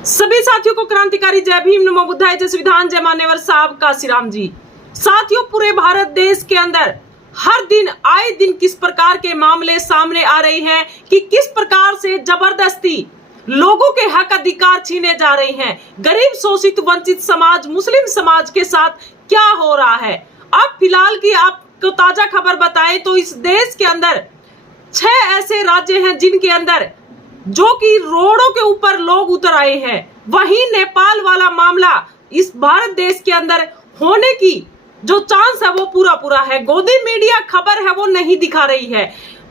सभी साथियों को क्रांतिकारी जय भीम, नमो बुद्धाय, जय संविधान, जय मान्यवर साहब काशीराम जी। साथियों, पूरे भारत देश के अंदर हर दिन आए दिन किस प्रकार के मामले सामने आ रहे हैं कि किस प्रकार से जबरदस्ती लोगों के हक अधिकार छीने जा रहे हैं। गरीब, शोषित, वंचित समाज, मुस्लिम समाज के साथ क्या हो रहा है। अब फिलहाल की आपको ताजा खबर बताएं तो इस देश के अंदर 6 ऐसे राज्य हैं जिनके अंदर जो कि रोडों के ऊपर लोग उतर आए हैं। वहीं नेपाल वाला मामला इस भारत देश के अंदर होने की जो चांस है वो पूरा है। गोदी मीडिया खबर है वो नहीं दिखा रही है।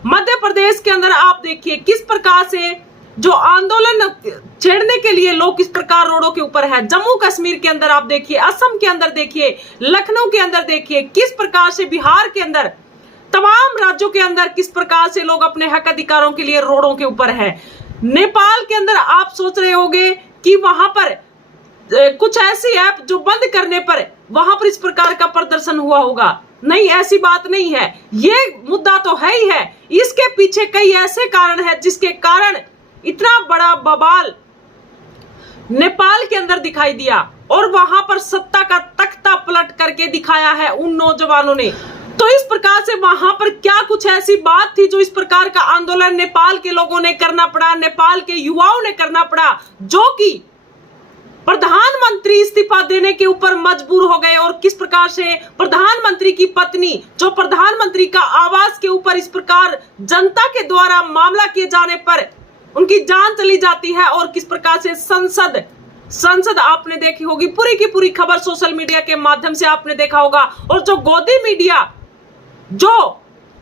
मध्य प्रदेश के अंदर आप देखिए किस प्रकार से जो आंदोलन छेड़ने के लिए लोग किस प्रकार रोडों के ऊपर है। जम्मू कश्मीर के अंदर आप देखिए, असम के अंदर देखिए, लखनऊ के अंदर देखिए, किस प्रकार से बिहार के अंदर, तमाम राज्यों के अंदर किस प्रकार से लोग अपने हक अधिकारों के लिए रोडों के ऊपर है। नेपाल के अंदर आप सोच रहे होंगे कि वहां पर कुछ ऐसी ऐप जो बंद करने पर वहां पर इस प्रकार का प्रदर्शन हुआ होगा। नहीं, ऐसी बात नहीं है। ये मुद्दा तो है ही है, इसके पीछे कई ऐसे कारण है जिसके कारण इतना बड़ा बवाल नेपाल के अंदर दिखाई दिया और वहां पर सत्ता का तख्ता पलट करके दिखाया है उन नौजवानों ने। तो इस प्रकार से वहां पर क्या कुछ ऐसी बात थी जो इस प्रकार का आंदोलन नेपाल के लोगों ने करना पड़ा, नेपाल के युवाओं ने करना पड़ा, जो कि प्रधानमंत्री इस्तीफा देने के ऊपर मजबूर हो गए। और किस प्रकार से प्रधानमंत्री की पत्नी जो प्रधानमंत्री का आवास के ऊपर इस प्रकार जनता के द्वारा मामला किए जाने पर उनकी जान चली जाती है। और किस प्रकार से संसद आपने देखी होगी, पूरी की पूरी खबर सोशल मीडिया के माध्यम से आपने देखा होगा। और जो गोदी मीडिया जो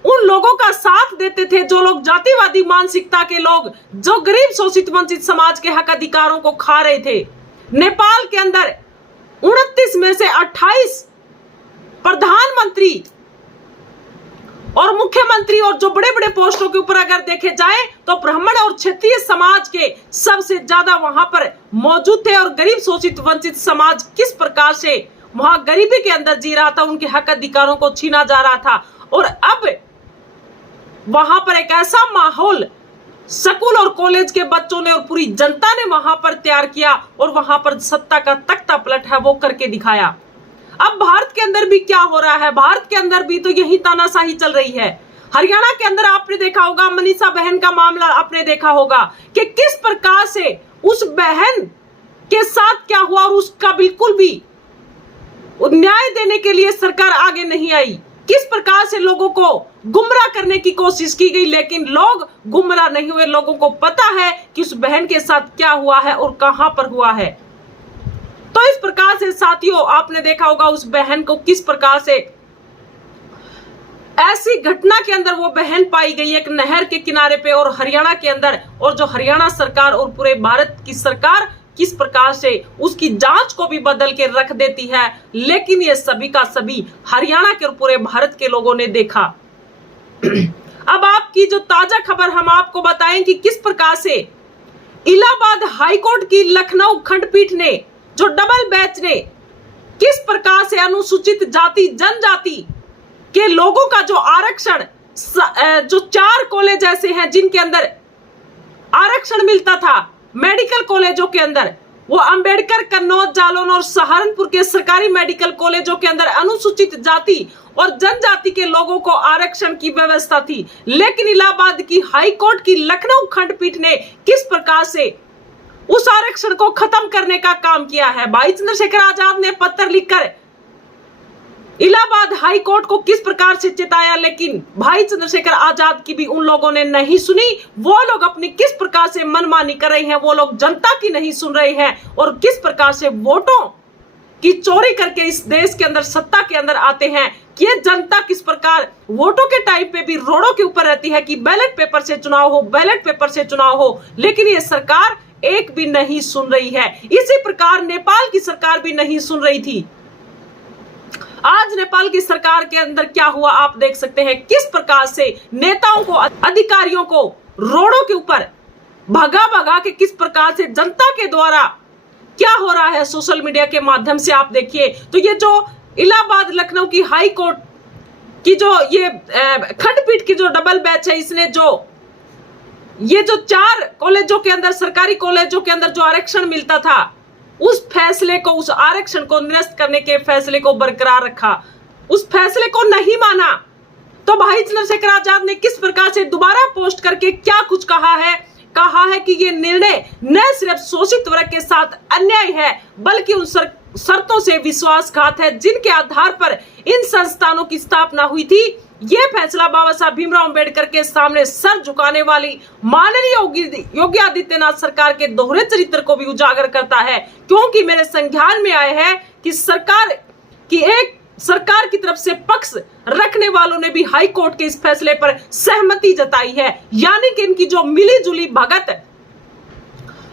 उन लोगों का साथ देते थे, जो लोग जातिवादी मानसिकता के लोग, जो गरीब, शोषित, वंचित समाज के हक अधिकारों को खा रहे थे। नेपाल के अंदर 29 में से 28 प्रधानमंत्री और मुख्यमंत्री और जो बड़े बड़े पोस्टों के ऊपर अगर देखे जाए तो ब्राह्मण और क्षत्रिय समाज के सबसे ज्यादा वहां पर मौजूद थे। और गरीब, शोषित, वंचित समाज किस प्रकार से वहां गरीबी के अंदर जी रहा था, उनके हक अधिकारों को छीना जा रहा था। और अब वहां पर एक ऐसा माहौल स्कूल और कॉलेज के बच्चों ने और पूरी जनता ने वहां पर तैयार किया और वहां पर सत्ता का तख्ता पलट है वो करके दिखाया। अब भारत के अंदर भी क्या हो रहा है, भारत के अंदर भी तो यही तानाशाही चल रही है। हरियाणा के अंदर आपने देखा होगा, मनीषा बहन का मामला आपने देखा होगा कि किस प्रकार से उस बहन के साथ क्या हुआ और उसका बिल्कुल भी न्याय देने के लिए सरकार आगे नहीं आई। किस प्रकार से लोगों को गुमराह करने की कोशिश की गई, लेकिन लोग गुमराह नहीं हुए। लोगों को पता है कि उस बहन के साथ क्या हुआ है और कहां पर हुआ है। तो इस प्रकार से साथियों आपने देखा होगा उस बहन को किस प्रकार से ऐसी घटना के अंदर वो बहन पाई गई एक नहर के किनारे पे और हरियाणा के अंदर। और जो हरियाणा सरकार और पूरे भारत की सरकार किस प्रकार से उसकी जांच को भी बदल के रख देती है। लेकिन ये सभी का सभी हरियाणा के और पूरे भारत के लोगों ने देखा। अब आपकी जो ताजा खबर हम आपको बताएं कि किस प्रकार से इलाहाबाद हाईकोर्ट की लखनऊ खंडपीठ ने जो डबल बेंच ने किस प्रकार से अनुसूचित जाति जनजाति के लोगों का जो आरक्षण, जो 4 कॉलेज ऐसे हैं जिनके अंदर आरक्षण मिलता था मेडिकल कॉलेजों के अंदर, वो अंबेडकर, कन्नौज, जालौन और सहारनपुर के सरकारी मेडिकल कॉलेजों के अंदर अनुसूचित जाति और जनजाति के लोगों को आरक्षण की व्यवस्था थी। लेकिन इलाहाबाद की हाईकोर्ट की लखनऊ खंडपीठ ने किस प्रकार से उस आरक्षण को खत्म करने का काम किया है। भाई चंद्रशेखर आजाद ने पत्र लिखकर इलाहाबाद हाई कोर्ट को किस प्रकार से चेताया, लेकिन भाई चंद्रशेखर आजाद की भी उन लोगों ने नहीं सुनी। वो लोग अपनी किस प्रकार से मनमानी कर रहे हैं, वो लोग जनता की नहीं सुन रहे हैं और किस प्रकार से वोटों की चोरी करके इस देश के अंदर सत्ता के अंदर आते हैं। कि ये जनता किस प्रकार वोटों के टाइम पे भी रोडों के ऊपर रहती है कि बैलेट पेपर से चुनाव हो, बैलेट पेपर से चुनाव हो, लेकिन ये सरकार एक भी नहीं सुन रही है। इसी प्रकार नेपाल की सरकार भी नहीं सुन रही थी। आज नेपाल की सरकार के अंदर क्या हुआ आप देख सकते हैं। किस प्रकार से नेताओं को, अधिकारियों को रोडों के ऊपर भगा के किस प्रकार से जनता के द्वारा क्या हो रहा है सोशल मीडिया के माध्यम से आप देखिए। तो ये जो इलाहाबाद लखनऊ की हाई कोर्ट की जो ये खंडपीठ की जो डबल बेंच है, इसने जो ये जो 4 कॉलेजों के अंदर, सरकारी कॉलेजों के अंदर जो आरक्षण मिलता था, उस फैसले को, उस आरक्षण को निरस्त करने के फैसले को बरकरार रखा, उस फैसले को नहीं माना। तो भाई चंद्रशेखर आजाद ने किस प्रकार से दोबारा पोस्ट करके क्या कुछ कहा है कि ये निर्णय न सिर्फ शोषित वर्ग के साथ अन्याय है, बल्कि उन शर्तों से विश्वासघात है जिनके आधार पर इन संस्थानों की स्थापना हुई थी। ये फैसला बाबा साहब भीमराव अंबेडकर के सामने सर झुकाने वाली माननीय योगी आदित्यनाथ सरकार के दोहरे चरित्र को भी उजागर करता है, क्योंकि मेरे संज्ञान में आए हैं कि सरकार की तरफ से पक्ष रखने वालों ने भी हाई कोर्ट के इस फैसले पर सहमति जताई है। यानी कि इनकी जो मिली जुली भगत,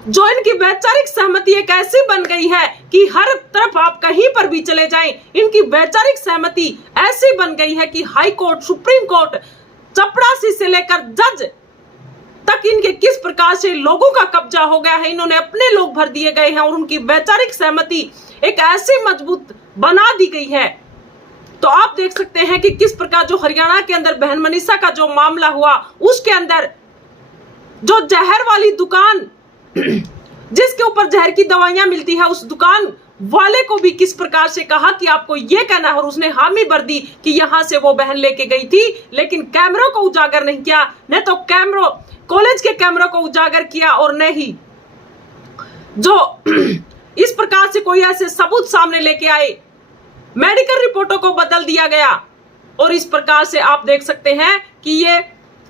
जो इनकी वैचारिक सहमति एक ऐसी बन गई है कि हर तरफ आप कहीं पर भी चले जाएं, इनकी वैचारिक सहमति ऐसी बन गई है कि हाई कोर्ट, सुप्रीम कोर्ट, चपरासी से लेकर जज तक इनके किस प्रकार से लोगों का कब्जा हो गया है, इन्होंने अपने लोग भर दिए गए हैं और उनकी वैचारिक सहमति एक ऐसी मजबूत बना दी गई है। तो आप देख सकते हैं कि किस प्रकार जो हरियाणा के अंदर बहन मनीषा का जो मामला हुआ, उसके अंदर जो जहर वाली दुकान, जिसके ऊपर जहर की दवाइयां मिलती है, उस दुकान वाले को भी किस प्रकार से कहा कि आपको ये कहना है, और उसने हामी भर दी कि यहां से वो बहन लेके गई थी, लेकिन कैमरों को उजागर नहीं किया, न तो कॉलेज के कैमरों को उजागर किया, और न ही जो इस प्रकार से कोई ऐसे सबूत सामने लेके आए, मेडिकल रिपोर्टों को बदल दिया गया। और इस प्रकार से आप देख सकते हैं कि ये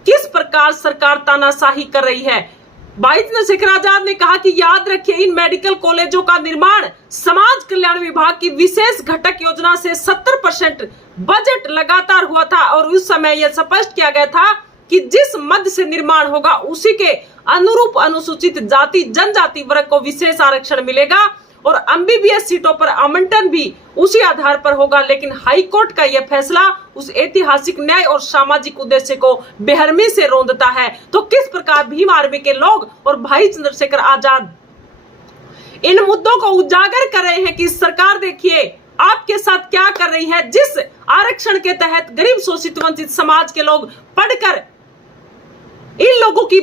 किस प्रकार सरकार तानाशाही कर रही है। भाई चंद्रशेखर आजाद ने कहा कि याद रखिए, इन मेडिकल कॉलेजों का निर्माण समाज कल्याण विभाग की विशेष घटक योजना से 70% बजट लगातार हुआ था, और उस समय यह स्पष्ट किया गया था कि जिस मद से निर्माण होगा उसी के अनुरूप अनुसूचित जाति जनजाति वर्ग को विशेष आरक्षण मिलेगा, और एमबीबीएस सीटों पर आवंटन भी उसी आधार पर होगा। लेकिन हाई कोर्ट का यह फैसला उस ऐतिहासिक न्याय और सामाजिक उद्देश्य को बेरहमी से रौंदता है। तो किस प्रकार भीम आर्मी के लोग और भाई चंद्रशेखर आजाद इन मुद्दों को उजागर कर रहे हैं कि सरकार देखिए आपके साथ क्या कर रही है। जिस आरक्षण के तहत गरीब शोषित वंचित समाज के लोग पढ़कर इन लोगों की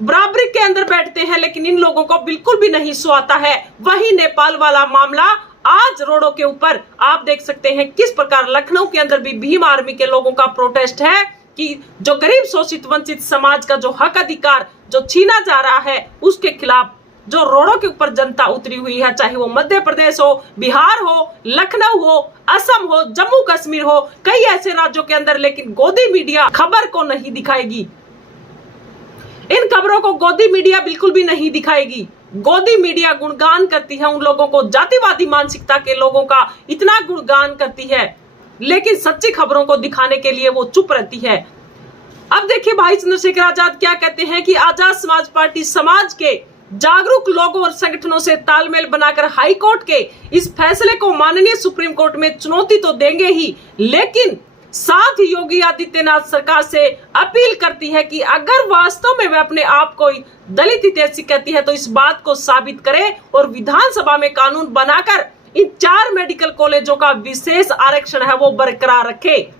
बराबरी के अंदर बैठते हैं, लेकिन इन लोगों को बिल्कुल भी नहीं सुहाता है। वही नेपाल वाला मामला आज रोडों के ऊपर आप देख सकते हैं किस प्रकार लखनऊ के अंदर भी भीम आर्मी के लोगों का प्रोटेस्ट है कि जो गरीब शोषित वंचित समाज का जो हक अधिकार जो छीना जा रहा है, उसके खिलाफ जो रोडों के ऊपर जनता उतरी हुई है, चाहे वो मध्य प्रदेश हो, बिहार हो, लखनऊ हो, असम हो, जम्मू कश्मीर हो, कई ऐसे राज्यों के अंदर। लेकिन गोदी मीडिया खबर को नहीं दिखाएगी, इन खबरों को गोदी मीडिया बिल्कुल भी नहीं दिखाएगी। गोदी मीडिया गुणगान करती है उन लोगों को, जातिवादी मानसिकता के लोगों का इतना गुणगान करती है, लेकिन सच्ची खबरों को दिखाने के लिए वो चुप रहती है। अब देखिए भाई चंद्रशेखर आजाद क्या कहते हैं कि आजाद समाज पार्टी समाज के जागरूक लोगों और संगठनों से तालमेल बनाकर हाई कोर्ट के इस फैसले को माननीय सुप्रीम कोर्ट में चुनौती तो देंगे ही, लेकिन साथ ही योगी आदित्यनाथ सरकार से अपील करती है कि अगर वास्तव में वे अपने आप को दलित हितैषी कहती है तो इस बात को साबित करे और विधानसभा में कानून बनाकर इन 4 मेडिकल कॉलेजों का विशेष आरक्षण है वो बरकरार रखे।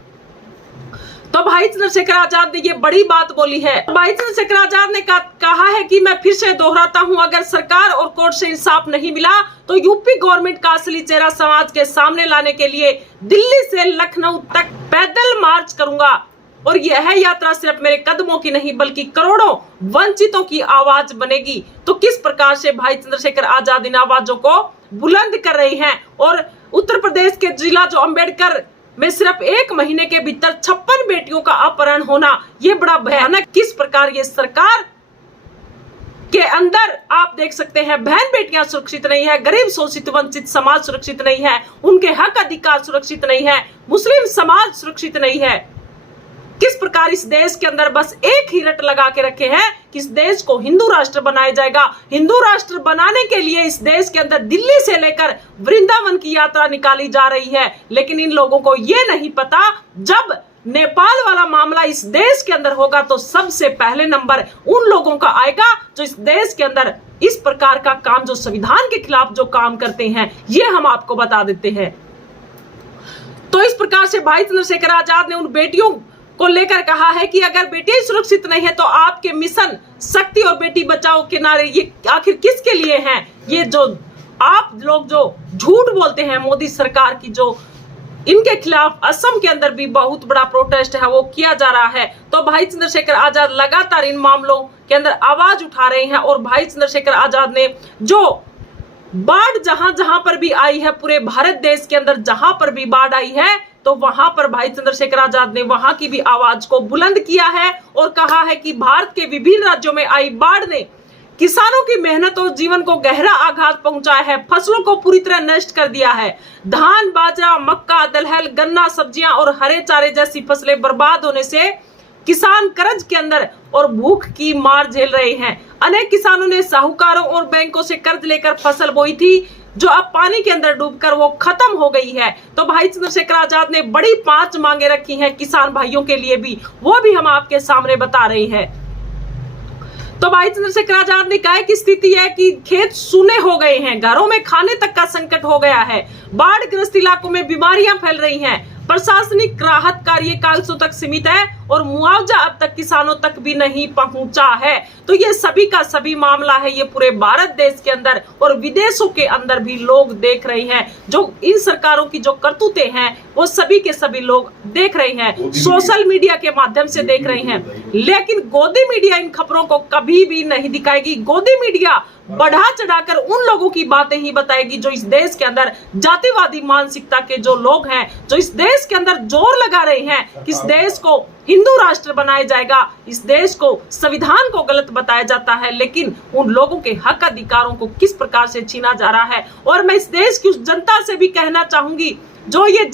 तो भाई चंद्रशेखर आजाद ने ये बड़ी बात बोली है। भाई चंद्रशेखर आजाद ने कहा है कि मैं फिर से दोहराता हूं, अगर सरकार और कोर्ट से इंसाफ नहीं मिला तो यूपी गवर्नमेंट का असली चेहरा समाज के सामने लाने के लिए दिल्ली से लखनऊ तक पैदल मार्च करूंगा, और यह यात्रा सिर्फ मेरे कदमों की नहीं बल्कि करोड़ों वंचितों की आवाज बनेगी। तो किस प्रकार से भाई चंद्रशेखर आजाद इन आवाजों को बुलंद कर रहे हैं। और उत्तर प्रदेश के जिला जो अम्बेडकर में सिर्फ 1 महीने के भीतर 56 बेटियों का अपहरण होना, ये बड़ा भयानक। किस प्रकार ये सरकार के अंदर आप देख सकते हैं बहन बेटियां सुरक्षित नहीं है, गरीब शोषित वंचित समाज सुरक्षित नहीं है, उनके हक अधिकार सुरक्षित नहीं है, मुस्लिम समाज सुरक्षित नहीं है। किस प्रकार इस देश के अंदर बस एक ही रट लगा के रखे हैं कि इस देश को हिंदू राष्ट्र बनाया जाएगा। हिंदू राष्ट्र बनाने के लिए इस देश के अंदर दिल्ली से लेकर वृंदावन की यात्रा निकाली जा रही है, लेकिन इन लोगों को ये नहीं पता जब नेपाल वाला मामला इस देश के अंदर होगा तो सबसे पहले नंबर उन लोगों का आएगा जो इस देश के अंदर इस प्रकार का काम, जो संविधान के खिलाफ जो काम करते हैं, ये हम आपको बता देते हैं। तो इस प्रकार से भाई चंद्रशेखर आजाद ने उन बेटियों को लेकर कहा है कि अगर बेटियां सुरक्षित नहीं है तो आपके मिशन शक्ति और बेटी बचाओ के नारे ये आखिर किसके लिए हैं? ये जो आप लोग जो झूठ बोलते हैं मोदी सरकार की, जो इनके खिलाफ असम के अंदर भी बहुत बड़ा प्रोटेस्ट है वो किया जा रहा है। तो भाई चंद्रशेखर आजाद लगातार इन मामलों के अंदर आवाज उठा रहे हैं और भाई चंद्रशेखर आजाद ने जो बाढ़ जहां जहां पर भी आई है, पूरे भारत देश के अंदर जहां पर भी बाढ़ आई है, तो वहां पर भाई चंद्रशेखर आजाद ने वहां की भी आवाज को बुलंद किया है और कहा है कि भारत के विभिन्न राज्यों में आई बाढ़ ने किसानों की मेहनत और जीवन को गहरा आघात पहुंचाया है, फसलों को पूरी तरह नष्ट कर दिया है। धान, बाजरा, मक्का, दलहन, गन्ना, सब्जियां और हरे चारे जैसी फसलें बर्बाद होने से किसान कर्ज के अंदर और भूख की मार झेल रहे हैं। अनेक किसानों ने साहूकारों और बैंकों से कर्ज लेकर फसल बोई थी, जो अब पानी के अंदर डूबकर वो खत्म हो गई है। तो भाई चंद्रशेखर आजाद ने बड़ी 5 मांगे रखी हैं किसान भाइयों के लिए भी, वो भी हम आपके सामने बता रहे हैं। तो भाई चंद्रशेखर आजाद ने कहा कि स्थिति है कि खेत सूने हो गए हैं, घरों में खाने तक का संकट हो गया है, बाढ़ ग्रस्त इलाकों में बीमारियां फैल रही हैं, प्रशासनिक राहत कार्य कागजों तक सीमित है और मुआवजा अब तक किसानों तक भी नहीं पहुंचा है। तो ये सभी का सभी मामला है, ये पूरे भारत देश के अंदर और विदेशों के अंदर भी लोग देख रहे हैं। जो इन सरकारों की जो करतूतें हैं वो सभी के सभी लोग देख रहे हैं, सोशल मीडिया के माध्यम से देख रहे हैं। लेकिन गोदी मीडिया इन खबरों को कभी भी नहीं दिखाएगी। गोदी मीडिया बढ़ा चढ़ाकर उन लोगों की बातें ही बताएगी जो इस देश के अंदर जातिवादी मानसिकता के जो लोग हैं, जो इस देश के अंदर जोर लगा रहे हैं कि इस देश को हिंदू राष्ट्र बनाया जाएगा, इस देश को संविधान को गलत बताया जाता है, लेकिन उन लोगों के हक अधिकारों को किस प्रकार से छीना जा रहा है। और मैं इस देश की उस जनता से भी कहना चाहूंगी, जो ये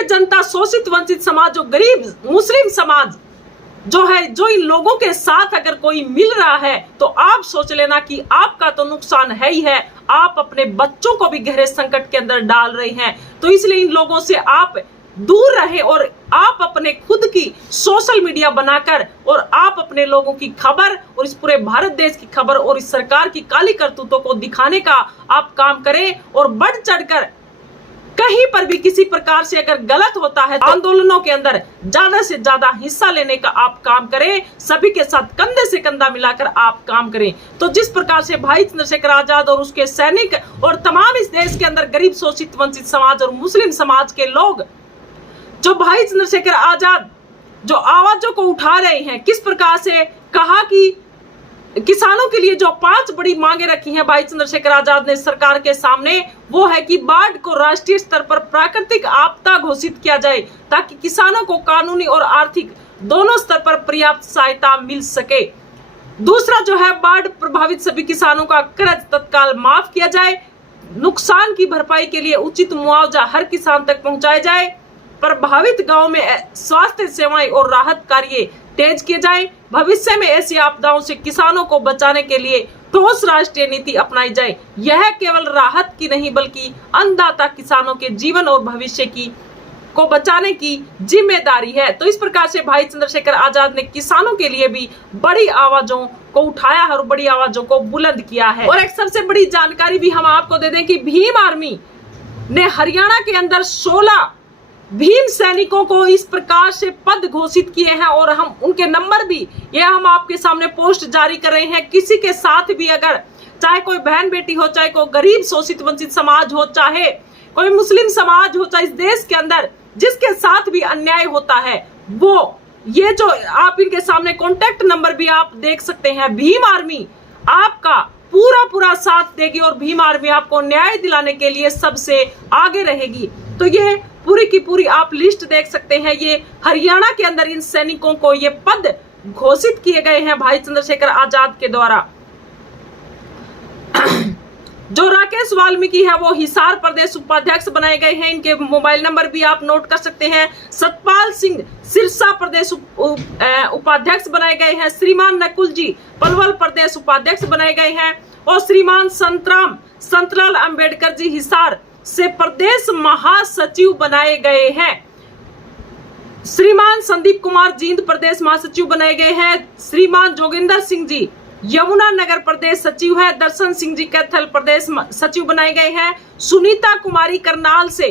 जनता शोषित वंचित समाज, जो गरीब मुस्लिम समाज जो है, जो इन लोगों के साथ अगर कोई मिल रहा है तो आप सोच लेना कि आपका तो नुकसान है ही है, आप अपने बच्चों को भी गहरे संकट के अंदर डाल रहे हैं। तो इसलिए इन लोगों से आप दूर रहे और आप अपने खुद की सोशल मीडिया बनाकर और आप अपने लोगों की खबर और इस पूरे भारत देश की खबर और इस सरकार की काली करतूतों को दिखाने का आप काम करें और बढ़ चढ़कर कहीं पर भी किसी प्रकार से अगर गलत होता है तो आंदोलनों के अंदर ज्यादा से ज्यादा हिस्सा लेने का आप काम करें, सभी के साथ कंधे से कंधा मिलाकर आप काम करें। तो जिस प्रकार से भाई चंद्रशेखर आजाद और उसके सैनिक और तमाम इस देश के अंदर गरीब शोषित वंचित समाज और मुस्लिम समाज के लोग जो भाई चंद्रशेखर आजाद जो आवाजों को उठा रहे हैं, किस प्रकार से कहा कि किसानों के लिए जो 5 बड़ी मांगे रखी हैं भाई चंद्रशेखर आजाद ने सरकार के सामने, वो है कि बाढ़ को राष्ट्रीय स्तर पर प्राकृतिक आपदा घोषित किया जाए ताकि किसानों को कानूनी और आर्थिक दोनों स्तर पर पर्याप्त सहायता मिल सके। दूसरा जो है, बाढ़ प्रभावित सभी किसानों का कर्ज तत्काल माफ किया जाए, नुकसान की भरपाई के लिए उचित मुआवजा हर किसान तक पहुंचाया जाए, प्रभावित गांव में स्वास्थ्य सेवाएं और राहत कार्य तेज किए जाए, भविष्य में ऐसी आपदाओं से किसानों को बचाने के लिए ठोस राष्ट्रीय नीति अपनाई जाए। यह केवल राहत की नहीं बल्कि अन्नदाता किसानों के जीवन और भविष्य को बचाने की जिम्मेदारी है। तो इस प्रकार से भाई चंद्रशेखर आजाद ने किसानों के लिए भी बड़ी आवाजों को उठाया है और बड़ी आवाजों को बुलंद किया है। और एक सबसे बड़ी जानकारी भी हम आपको दे दें कि भीम आर्मी ने हरियाणा के अंदर 16 भीम सैनिकों को इस प्रकार से पद घोषित किए हैं और हम उनके नंबर भी ये हम आपके सामने पोस्ट जारी कर रहे हैं। किसी के साथ भी अगर चाहे कोई बहन बेटी हो, चाहे कोई गरीब शोषित वंचित समाज हो, चाहे कोई मुस्लिम समाज हो, चाहे इस देश के अंदर जिसके साथ भी अन्याय होता है, वो ये जो आप इनके सामने कॉन्टेक्ट नंबर भी आप देख सकते हैं। भीम आर्मी आपका पूरा साथ देगी और भीम आर्मी आपको न्याय दिलाने के लिए सबसे आगे रहेगी। तो ये पूरी की पूरी आप लिस्ट देख सकते हैं। ये हरियाणा के अंदर इन सैनिकों को ये पद घोषित किए गए हैं भाई चंद्रशेखर आजाद के द्वारा। जो राकेश वाल्मीकि है वो हिसार प्रदेश उपाध्यक्ष बनाए गए हैं। इनके मोबाइल नंबर भी आप नोट कर सकते हैं। सतपाल सिंह सिरसा प्रदेश उपाध्यक्ष बनाए गए हैं। श्रीमान नकुल जी पलवल प्रदेश उपाध्यक्ष बनाए गए हैं और श्रीमान संतलाल अंबेडकर जी हिसार से प्रदेश महासचिव बनाए गए हैं। श्रीमान संदीप कुमार जींद प्रदेश महासचिव बनाए गए हैं। श्रीमान जोगिंदर सिंह जी यमुना नगर प्रदेश सचिव है। दर्शन सिंह जी कैथल प्रदेश सचिव बनाए गए हैं। सुनीता कुमारी करनाल से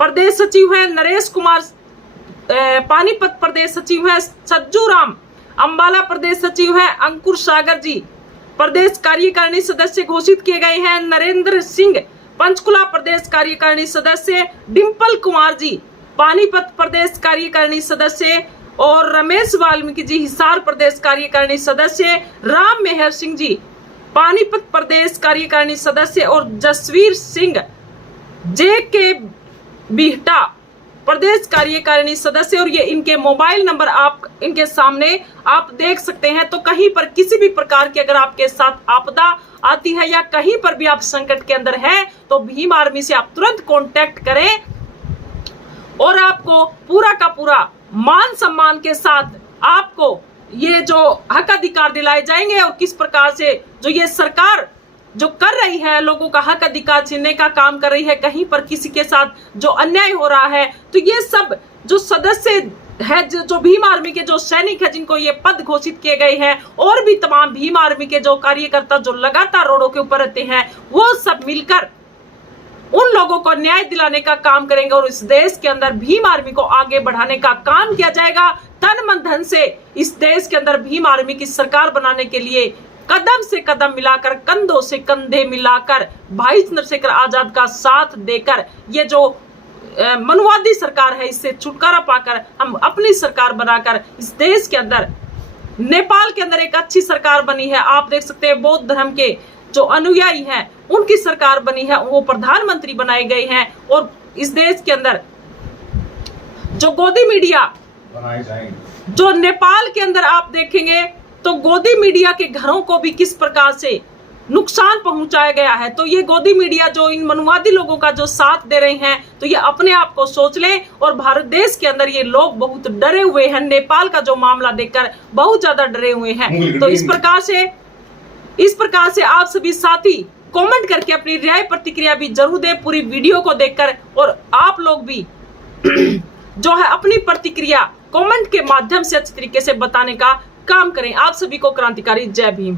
प्रदेश सचिव है। नरेश कुमार पानीपत प्रदेश सचिव है सज्जू राम, अंबाला प्रदेश सचिव है अंकुर सागर जी, प्रदेश कार्यकारिणी सदस्य घोषित किए गए हैं नरेंद्र सिंह, पंचकुला प्रदेश कार्यकारिणी सदस्य डिम्पल कुमार जी, पानीपत प्रदेश कार्यकारिणी सदस्य और रमेश वाल्मीकि जी, हिसार प्रदेश कार्यकारिणी सदस्य राम मेहर सिंह जी, पानीपत प्रदेश कार्यकारिणी सदस्य और जसवीर सिंह जे के बिहटा प्रदेश कार्यकारिणी सदस्य। और ये इनके मोबाइल नंबर आप इनके सामने आप देख सकते हैं। तो कहीं पर किसी भी प्रकार की अगर आपके साथ आपदा आती है या कहीं पर भी आप संकट के अंदर है तो भीम आर्मी से आप तुरंत कांटेक्ट करें और आपको पूरा का पूरा मान सम्मान के साथ आपको ये जो हक अधिकार दिलाए जाएंगे। और किस प्रकार से जो ये सरकार जो कर रही है लोगों का हक अधिकार छीनने का काम कर रही है, कहीं पर किसी के साथ जो अन्याय हो रहा है, तो ये सब जो सदस्य है जो भीम आर्मी के जो सैनिक है जिनको ये पद घोषित किए गए हैं और भी तमाम भीम आर्मी के जो कार्यकर्ता जो लगातार रोडों के ऊपर रहते हैं, वो सब मिलकर उन लोगों को न्याय दिलाने का काम करेंगे और इस देश के अंदर भीम आर्मी को आगे बढ़ाने का काम किया जाएगा। तन मन धन से इस देश के अंदर भीम आर्मी की सरकार बनाने के लिए कदम से कदम मिलाकर, कंधों से कंधे मिलाकर भाई चंद्रशेखर आजाद का साथ देकर ये जो मनुवादी सरकार है इससे छुटकारा पाकर हम अपनी सरकार बनाकर इस देश के अंदर, नेपाल के अंदर एक अच्छी सरकार बनी है। आप देख सकते हैं बौद्ध धर्म के जो अनुयायी हैं उनकी सरकार बनी है, वो प्रधानमंत्री बनाए गए हैं। और इस देश के अंदर जो गोदी मीडिया बनाए जाएंगे, जो नेपाल के अंदर आप देखेंगे तो गोदी मीडिया के घरों को भी किस प्रकार से नुकसान पहुंचाया गया है। तो ये गोदी मीडिया जो इन मनुवादी लोगों का जो साथ दे रहे हैं, तो ये अपने आप को सोच लें। और भारत देश के अंदर ये लोग बहुत डरे हुए हैं, नेपाल का जो मामला देखकर बहुत ज्यादा डरे हुए हैं। तो इस प्रकार से आप सभी साथी कमेंट करके अपनी राय प्रतिक्रिया भी जरूर दें पूरी वीडियो को देखकर। और आप लोग भी जो है अपनी प्रतिक्रिया कमेंट के माध्यम से अच्छी तरीके से बताने का काम करें। आप सभी को क्रांतिकारी जय भीम।